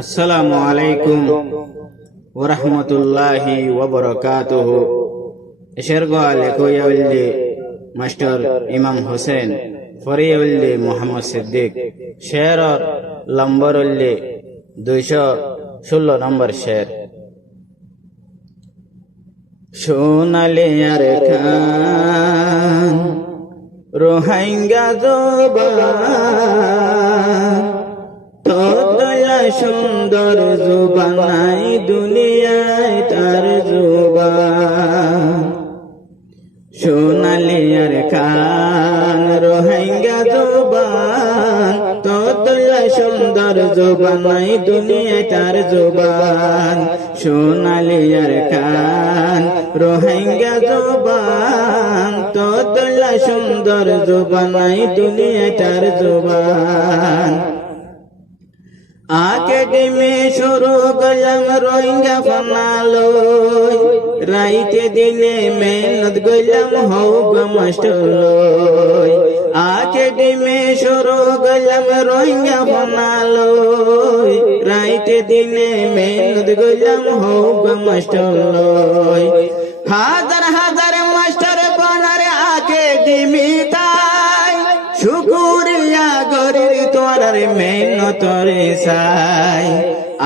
আসসালামু আলাইকুম ওয়া রাহমাতুল্লাহি ওয়া বারাকাতুহু। এশের গোয়ালে কইয়াউল্লি মাস্টার ইমাম হোসেন ফরিউল্লি মোহাম্মদ সিদ্দিক শেরর লম্বর উল্লি 216 নম্বর শের। সোনালি আর খান রোহিঙ্গা জবান তোদলা সুন্দর জুবান নাই দুনিয়ায় তার জুবান। সোনালি আর খান রোহিঙ্গা জবান তোদলা সুন্দর জুবান নাই দুনিয়ায় তার জুবান। সোনালি আর খান রোহিঙ্গা জবান তোদলা সুন্দর জুবান নাই দুনিয়ায় তার জুবান। আকেডেমি শুরু করলাম রোহিঙ্গা বানালো, রাইতে দিনে মেহনত করলাম হোক মাস্টার। আকেডেমি শুরু করলাম রোহিঙ্গা বানালো, রাইতে দিনে মেহনত করলাম হোক মাস্টার। হাজার হাজার মাস্টার বানার আকেডেমি তাই শুকুরিয়া গরির তোরার মেহনতরে চাই।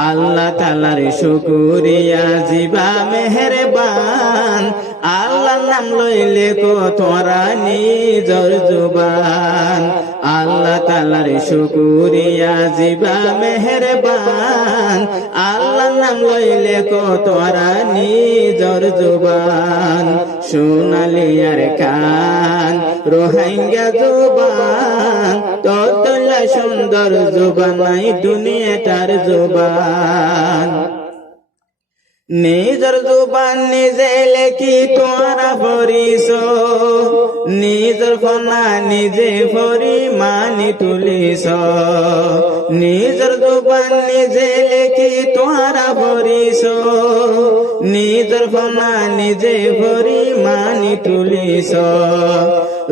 আল্লাহ তাআলার শুকুরিয়া জিবা মেহেরবান, আল্লাহর নাম লইলে কো তোরা নিজর জুবান। আল্লাহ তাআলার শুকুরিয়া জিবা মেহেরবান, আল্লাহর নাম লইলে কো তোরা নিজর জুবান। সোনালি আর খান রোহিঙ্গা জুবান তোদলা সুন্দর জুবান নাই দুনিয়াটার জুবান। নিজর জুবান নিজে লেখি তোরা পড়িস, নিজর ফনা নিজে পড়ি মানি তুলিস। নিজর জুবান নিজে লেখি তোরা পড়িস, নিজর ফনা নিজে পড়ি মানি তুলিস।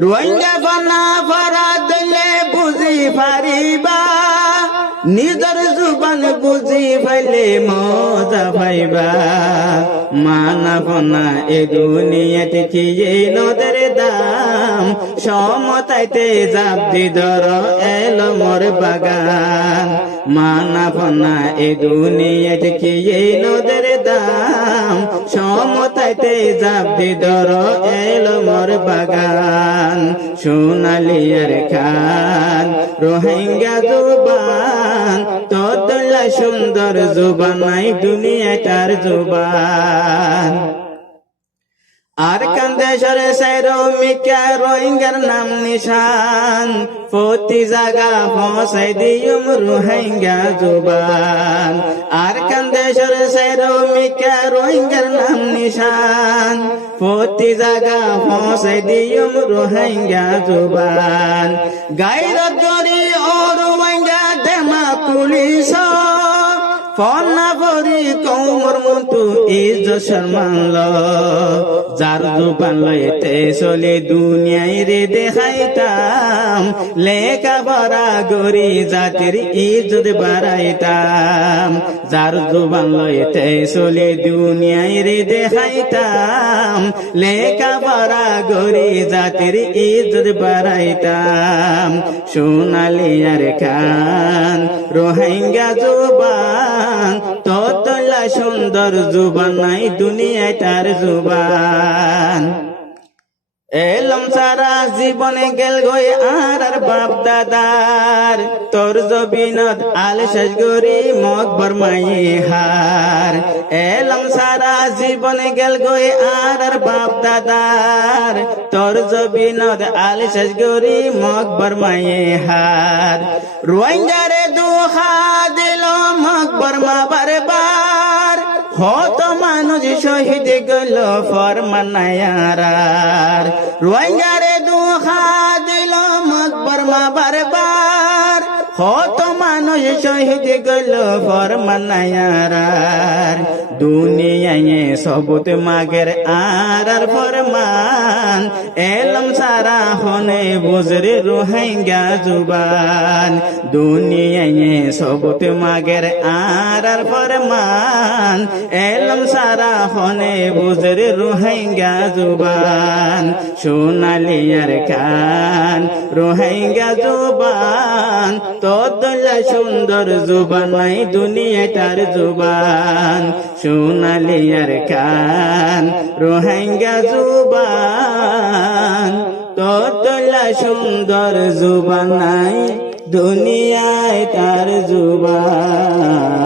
রোহিঙ্গা ফনা পড়া দিলে বুঝি পারিবা, নিজর জুবান বুঝি পাইলে মজা পাইবা। মানা ফনা এ দুনিয়াতে কি নদের দাম, সমতাইতে জাপ দি ধর এলো মোর বাগান। মানা ফনা এ দুনিয়াতে কি নদের দাম, সমতাইতে জাপ দি ধর এলো মোর বাগান। সোনালি আর খান রোহিঙ্গা জুবান তোদলা সুন্দর জুবান নাই দুনিয়াটার জুবান। আর কান্দেশ্বরে শ্রমিকা রোহিঙ্গার নাম নিশান, প্রতি জায়গা পৌঁছাই দিয়ম রোহিঙ্গা জুবান। আর কান্দেশ্বরে শ্রমিকা রোহিঙ্গার নাম নিশান, প্রতি জায়গা পৌঁছাই দিয়ম রোহিঙ্গা জুবান। গায়রত গরি ও রোহিঙ্গা দেমা পুলিশ, ফনা পরি কৌমর মতো ইজ্জত সম্মান। যার জুবান লইতে চলে দুনিয়ায় রে দেখাইতাম, লেখা পড়া গরি জাতির ইজ্জত বাড়াইতাম। যার জুবান লইতে চলে দুনিয়ায় রে দেখাইতাম, লেখা পড়া গরি জাতির ইজ্জত বাড়াইতাম। সোনালি আর খান রোহিঙ্গা জুবান তোদলা সুন্দর জুবান নাই দুনিয়ায় তার জুবান। এলম সারা জীবনে গেল গই আর বাপ দাদার, তোর জবিনত আল শেষ গরি মকবর মাই হার। এলম সারা জীবনে গেল গই আর বাপ দাদার, তোর জবিনত আল শেষ গরি মকবর মাই হার। রোহিঙ্গারে দুহা দিল মকবর মা বারবার, হত মানুষ শহীদ গেল ফরমানায়ার। রোহিঙ্গারে দুহা দিল মকবর মা বারবার, হত মানুষ শহীদ গেল ফরমানায়ার দুনিয়ায় সবুত মাগের আর ফরমান এলম সারা হনে বুজরে রোহিঙ্গা জুবান দুনিয়ায় সবুত মাগের আর ফরমান এলম সারা হনে বুজরে রোহিঙ্গা জুবান সোনালিয়ার কান রোহিঙ্গা জুবান তোদলা সুন্দর জুবান নাই দুনিয়াটার জুবান সোনালিয়ার কান রোহিঙ্গা জুবান তোদলা সুন্দর জুবান নাই দুনিয়ায় তার জুবান।